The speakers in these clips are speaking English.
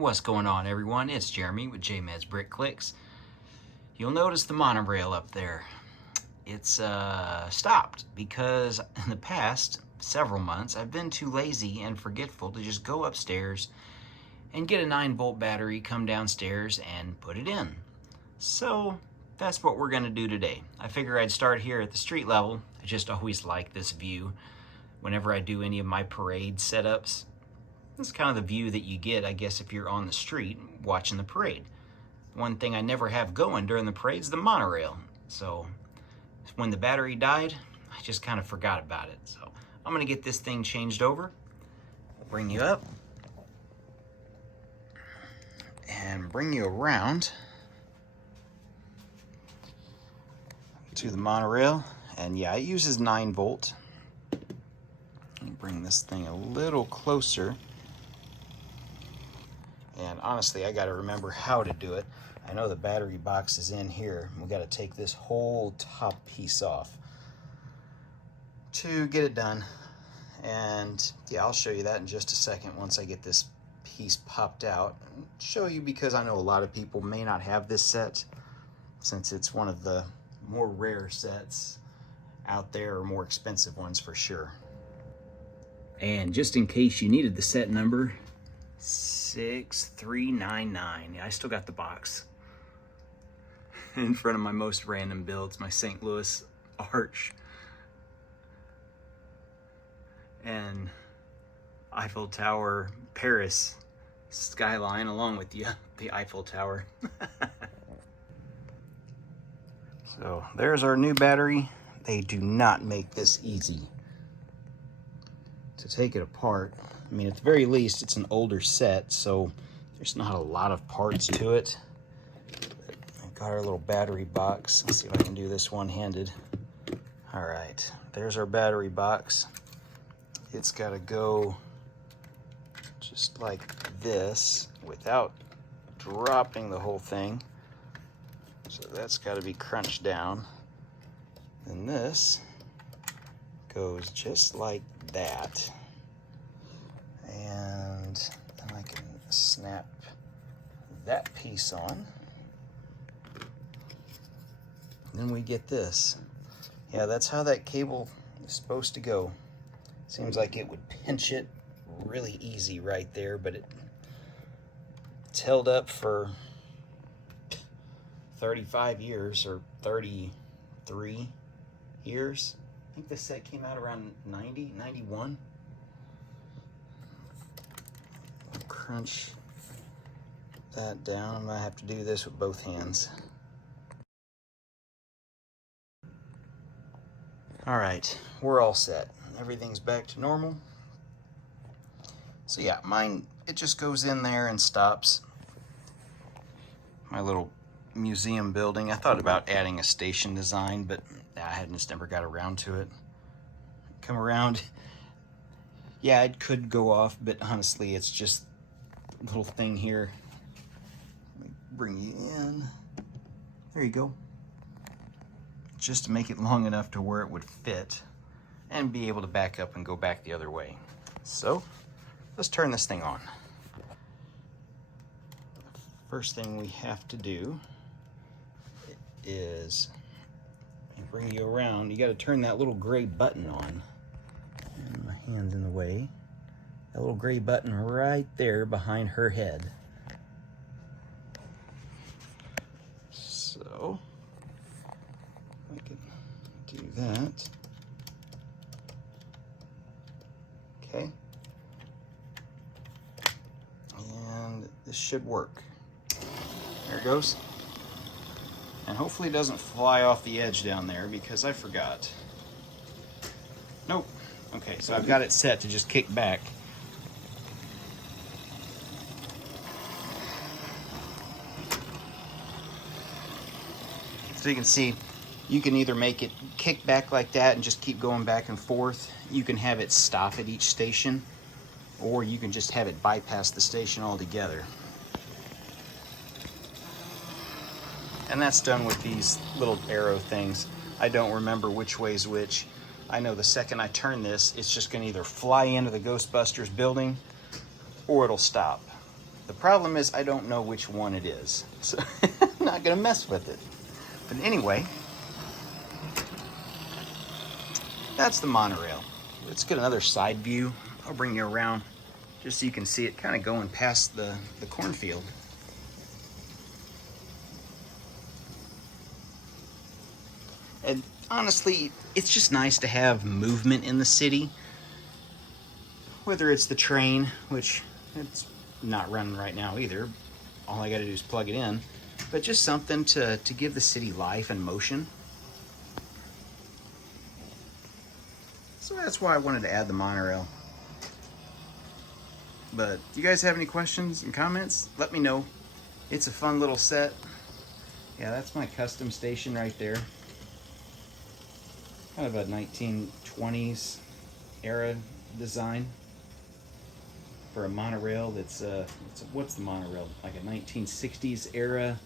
What's going on, everyone? It's Jeremy with JMed's Brick Clicks. You'll notice the monorail up there. It's stopped because in the past several months I've been too lazy and forgetful to just go upstairs and get a 9-volt battery, come downstairs and put it in. So that's what we're going to do today. I figure I'd start here at the street level. I just always like this view whenever I do any of my parade setups. It's kind of the view that you get, I guess, if you're on the street watching the parade. One thing I never have going during the parade is the monorail. So when the battery died, I just kind of forgot about it. So I'm going to get this thing changed over. I'll bring you up and bring you around to the monorail. And yeah, it uses 9-volt. Let me bring this thing a little closer. And honestly, I got to remember how to do it. I know the battery box is in here. We got to take this whole top piece off to get it done. And yeah, I'll show you that in just a second once I get this piece popped out. I'll show you because I know a lot of people may not have this set, since it's one of the more rare sets out there, or more expensive ones for sure. And just in case you needed the set number, 6399. Yeah, I still got the box in front of my most random builds, my St. Louis arch and Eiffel Tower, Paris skyline, along with the Eiffel Tower. So there's our new battery. They do not make this easy to take it apart. I mean, at the very least, it's an older set, so there's not a lot of parts to it. I've got our little battery box. Let's see if I can do this one-handed. All right, there's our battery box. It's got to go just like this without dropping the whole thing. So that's got to be crunched down. And this goes just like that. And then I can snap that piece on. Then we get this. Yeah, that's how that cable is supposed to go. Seems like it would pinch it really easy right there, but it's held up for 35 years or 33 years. I think this set came out around 90, 91. Crunch that down. I'm gonna have to do this with both hands. All right, we're all set. Everything's back to normal. So yeah, mine, it just goes in there and stops. My little museum building. I thought about adding a station design, but I just never got around to it. Come around. Yeah, it could go off, but honestly, it's just little thing here. Let me bring you in. There you go. Just to make it long enough to where it would fit and be able to back up and go back the other way. So let's turn this thing on. First thing we have to do is bring you around. You got to turn that little gray button on. And my hand's in the way. That little gray button right there behind her head. So I can do that. Okay. And this should work. There it goes. And hopefully it doesn't fly off the edge down there, because I forgot. Nope. Okay, so I've got it set to just kick back. So you can see, you can either make it kick back like that and just keep going back and forth. You can have it stop at each station, or you can just have it bypass the station altogether. And that's done with these little arrow things. I don't remember which way's which. I know the second I turn this, it's just gonna either fly into the Ghostbusters building or it'll stop. The problem is I don't know which one it is, so I'm not gonna mess with it. But anyway, that's the monorail. Let's get another side view. I'll bring you around just so you can see it kind of going past the cornfield. And honestly, it's just nice to have movement in the city. Whether it's the train, which it's not running right now either. All I gotta do is plug it in. But just something to give the city life and motion. So that's why I wanted to add the monorail. But do you guys have any questions and comments? Let me know. It's a fun little set. Yeah, that's my custom station right there. Kind of a 1920s era design for a monorail that's what's the monorail? Like a 1960s era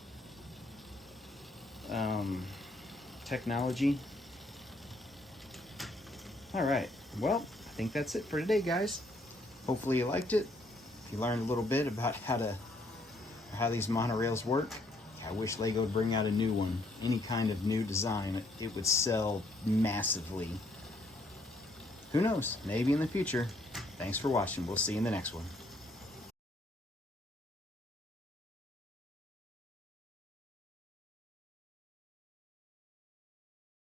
technology. All right, well, I think that's it for today, guys. Hopefully you liked it. If you learned a little bit about how these monorails work, I wish Lego would bring out a new one. Any kind of new design, it would sell massively. Who knows? Maybe in the future. Thanks for watching. We'll see you in the next one.